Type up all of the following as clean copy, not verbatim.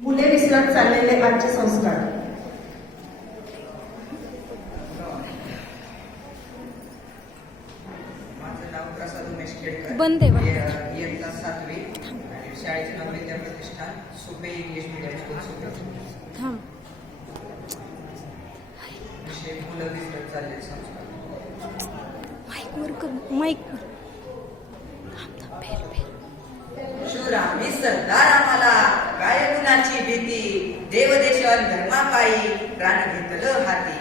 मुले विसरत चाललेले आजचे संस्कार. माझं नाव प्रसाद उमेश खेडकर. बंद आहे. इयत्ता 7वी. शाळेचे नाव Vidya Pratishthan Supe English medium school Supe. थांब. विषय मुलं विसरत चालले संस्कार. माईक वर कर, माईक वर. शूर आम्ही सरदार आम्हाला काय गुणाची भीती, देव देश अन धर्मापायी प्राण घेतलं हाती.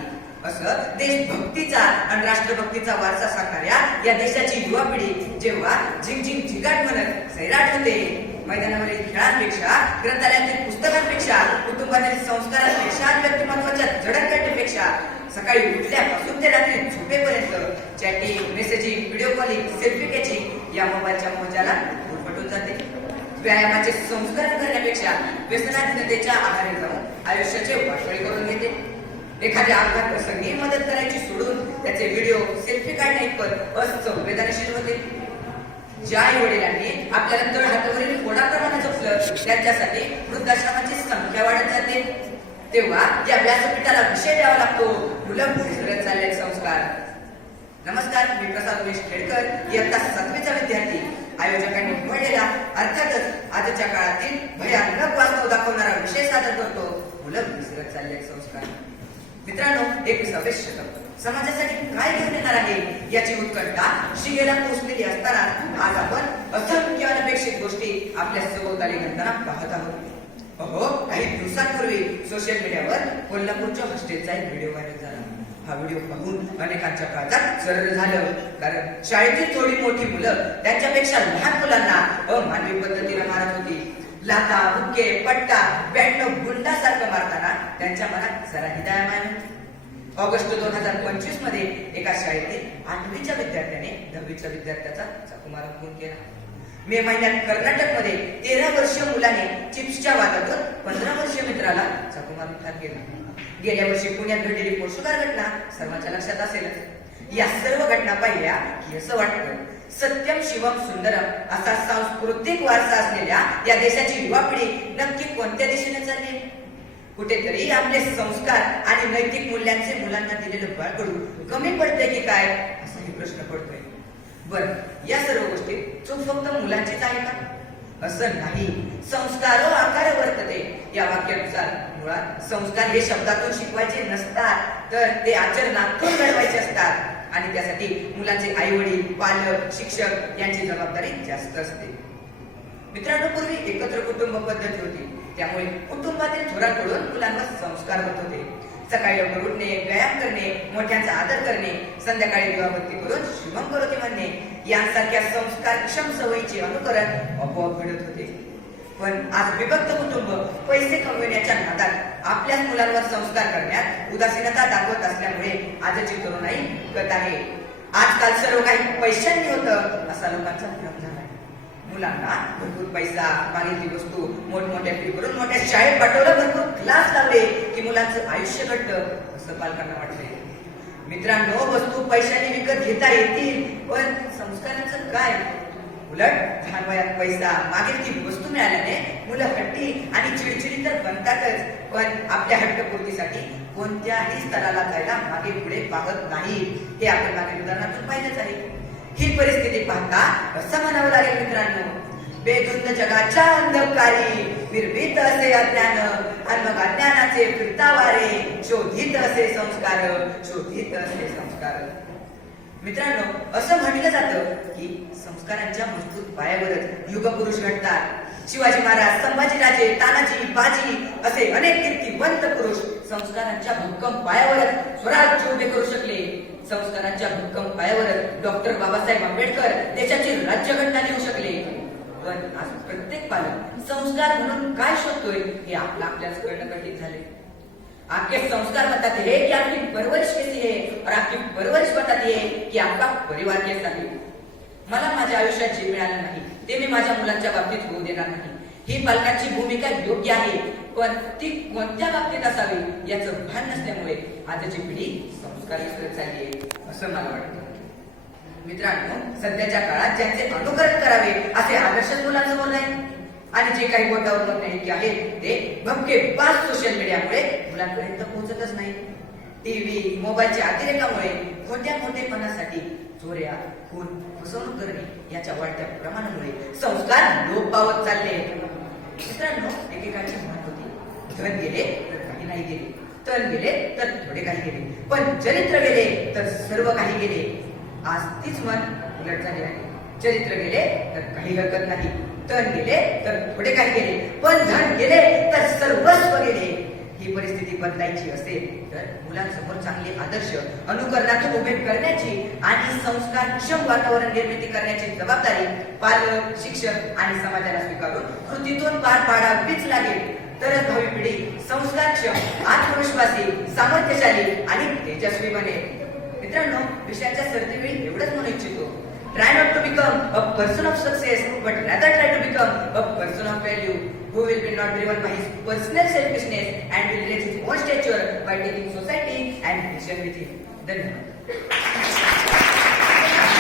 असं देशभक्तीचा आणि राष्ट्रभक्तीचा वारसा साकारणाऱ्या या देशाची युवा पिढी जेव्हा झिंग झिगाट म्हणत सैराट होते, मैदानावरील खेळांपेक्षा, ग्रंथालयातील पुस्तकांपेक्षा, कुटुंबातील संस्कारांपेक्षा आणि व्यक्तिमत्वाच्या जडणघडणीपेक्षा सकाळी उठल्यापासून ते रात्री झोपेपर्यंत chatting, messaging, video calling, selfie catching या मोबाईलच्या मोजाला उरफटून जाते. व्यायामाचे संस्कार करण्यापेक्षा व्यसनाधीनतेच्या आहारी जाऊन आयुष्याचे वाटोळे करून घेते. एखाद्या अपघात प्रसंगी मदत करायची सोडून त्याचे व्हिडिओ, सेल्फी काढण्याइतपत असंवेदनशील होते. ज्या आई वडिलांनी आपल्याला तळ हातावरील फोडाप्रमाणे जपलं त्यांच्यासाठी वृद्धाश्रमाची संख्या वाढत जाते. तेव्हा या व्यासपीठाला विषय द्यावा लागतो, मुलं विसरत चालले संस्कार. नमस्कार, मी प्रसाद उमेश खेडकर, इयत्ता 7वीचा विद्यार्थी. आयोजकांनी निवडलेला अर्थातच आजच्या काळातील भयानक वास्तव दाखवणारा विषय सादर करतो, मुलं विसरत चालले संस्कार. मित्रांनो, 21वे शतक समाजासाठी काय घेऊन येणार आहे याची उत्कंठा शिगेला पोहोचलेली असताना आज आपण असंख्य अनपेक्षित गोष्टी आपल्या सभोवताली घडताना पाहत आहोत. अहो, काही दिवसांपूर्वी सोशल मीडियावर कोल्हापूरच्या हॉस्टेलचा एक व्हिडिओ व्हायरल झाला. हा व्हिडिओ पाहून अनेकांच्या काळजात जर झालं, कारण शाळेतील थोडी मोठी मुलं त्यांच्यापेक्षा लहान मुलांना अमानवी पद्धतीने मारत होती. लाथा, बुक्के, पट्टा, बॅटनं गुंडासारखं मारताना त्यांच्या मनात जराही दया माय नव्हती. ऑगस्ट 2025 मध्ये एका शाळेतील 8वीच्या विद्यार्थ्याने 10वीच्या विद्यार्थ्याचा चाकूमारा खून केला. मे महिन्यात कर्नाटकमध्ये 13 वर्षीय मुलाने चिप्सच्या वादातून 15 वर्षीय मित्राला चाकू मारून ठार केला. गेल्या वर्षी पुण्यात घडलेली पोर्शुगार घटना सर्वांच्या लक्षात असेलच. या सर्व घटना पाहिल्या की असं वाटतं, सत्यम शिवम सुंदरम असा सांस्कृतिक वारसा असलेल्या या देशाची युवा पिढी नक्की कोणत्या दिशेने चालली? कुठेतरी आपले संस्कार आणि नैतिक मूल्यांचे मुलांना दिलेलं बाळकडू कमी पडते की काय, असाही प्रश्न पडतोय. बर, या सर्व गोष्टी चूक फक्त मुलांचीच आहे का? असं नाही. संस्कारो आकार वर्तते या वाक्यानुसार मुळात संस्कार हे शब्दातून शिकवायचे नसतात, तर ते आचरणातून घडवायचे असतात. आणि त्यासाठी मुलांचे आई वडील, पालक, शिक्षक यांची जबाबदारी जास्त असते. मित्रांनो, पूर्वी एकत्र कुटुंब पद्धती होती, त्यामुळे कुटुंबातील थोरांकडून मुलांवर संस्कार होत होते. सकाळी लवकर उठणे, व्यायाम करणे, मोठ्यांचा आदर करणे, संध्याकाळी दिवाबत्ती करून शुभम करोती म्हणणे यांसारख्या संस्कारक्षम सवयीचे अनुकरण आपोआप घडत होते. पण आज विभक्त कुटुंब पैसे कमविण्याच्या नादात आपल्याच मुलांवर संस्कार करण्यात उदासीनता दाखवत असल्यामुळे आजची तरुणाई गत आहे. आजकाल सर्व काही पैशांनी होतं असा लोकांचा भ्रम झाला. मुलांना भरपूर पैसा, मागितली वस्तू, मोठमोठ्या फी भरून मोठ्या शाळेत पाठवलं, भरपूर क्लास लावले की मुलांचं आयुष्य घडतं असं पालकांना वाटते. मित्रांनो, वस्तू पैशाने विकत घेता येतील, पण संस्कारांचं काय? उलट लहान वयात पैसा, मागील ती वस्तू मिळाल्याने मुलं हट्टी आणि चिडचिडी तर बनतातच, पण आपल्या हट्टपूर्तीसाठी कोणत्याही स्तराला जायला मागे पुढे पाहत नाही. हे आपण मागील उदाहरणातून पाहिलंच आहे. ही परिस्थिती पाहता असं म्हणावं लागेल मित्रांनो, बेधुंद जगाच्या अंधकारी फिरवीत असे अज्ञान, आणि मग अज्ञानाचे फिरता वारे शोधित असे संस्कार, शोधित असे संस्कार. मित्रांनो, असं म्हटलं जातं की संस्कारांच्या मजबूत पायावरच युगपुरुष घडतात. शिवाजी महाराज, संभाजीराजे, तानाजी, बाजी असे अनेक कीर्तिवंत पुरुष संस्कारांच्या भक्कम पायावरच स्वराज्य उभे करू शकले. संस्कारांच्या भक्कम पायावरच डॉक्टर बाबासाहेब आंबेडकर देशाची राज्यघटना लिहू शकले. पण आज प्रत्येक पालक संस्कार म्हणून काय शोधतोय हे आपल्याच कळणं कठीण झाले. आपके संस्कार बताते हैं कि आपकी परवरिश कैसी है, और आपकी परवरिश बताती है कि आपका परिवार कैसा है. मला माझ्या आयुष्यात जे मिळालं नाही ते मी माझ्या मुलांच्या बाबतीत होऊ देणार नाही. ही पालकांची भूमिका योग्य आहे, पण ती कोणत्या बाबतीत असावी याचं भान नसल्यामुळे आजची पिढी संस्कार विसरत चालली आहे असं मला वाटतं. मित्रांनो, सध्याच्या काळात ज्यांचे अनुकरण करावे असे आदर्श मुलांसमोर नाही. आणि जे काही बोटावर नाही आहे ते भपके पाच सोशल मीडियामुळे मुलांपर्यंत पोहोचतच नाही. टीव्ही मोबाईलच्या अतिरेकामुळे खोट्या खोटेपणासाठी चोऱ्या खून फसवणूक करणे याच्या वाढत्या प्रमाणामुळे संस्कार लोप पावत चालले. मित्रांनो, एकेकाची म्हणत होती, धन गेले तर काही नाही गेले, तन गेले तर थोडे काही गेले, पण चरित्र गेले तर सर्व काही गेले. आज तीच मन उलट झाली आहे. चरित्र गेले तर काही हरकत नाही, तन गेले तर थोडे काही गेले, पण धन गेले तर सर्वस्व गेले. ही परिस्थिती बदलायची असेल तर मुलांसमोर चांगले आदर्श अनुकरणातून उभे करण्याची आणि संस्कारक्षम वातावरण निर्मिती करण्याची जबाबदारी पालक, शिक्षक आणि समाजाला स्वीकारून कृतीतून पार पाडावीच लागेल. तरच भावी पिढी संस्कारक्षम, आत्मविश्वासी, सामर्थ्यशाली आणि तेजस्वी बनेल. मित्रांनो, विषयाच्या सरतेवेळी एवढंच म्हणू इच्छितो, try not to become a person of success, but rather try to become a person of value, who will be not driven by his personal selfishness and will raise his own stature by taking society and nation with him. धन्यवाद.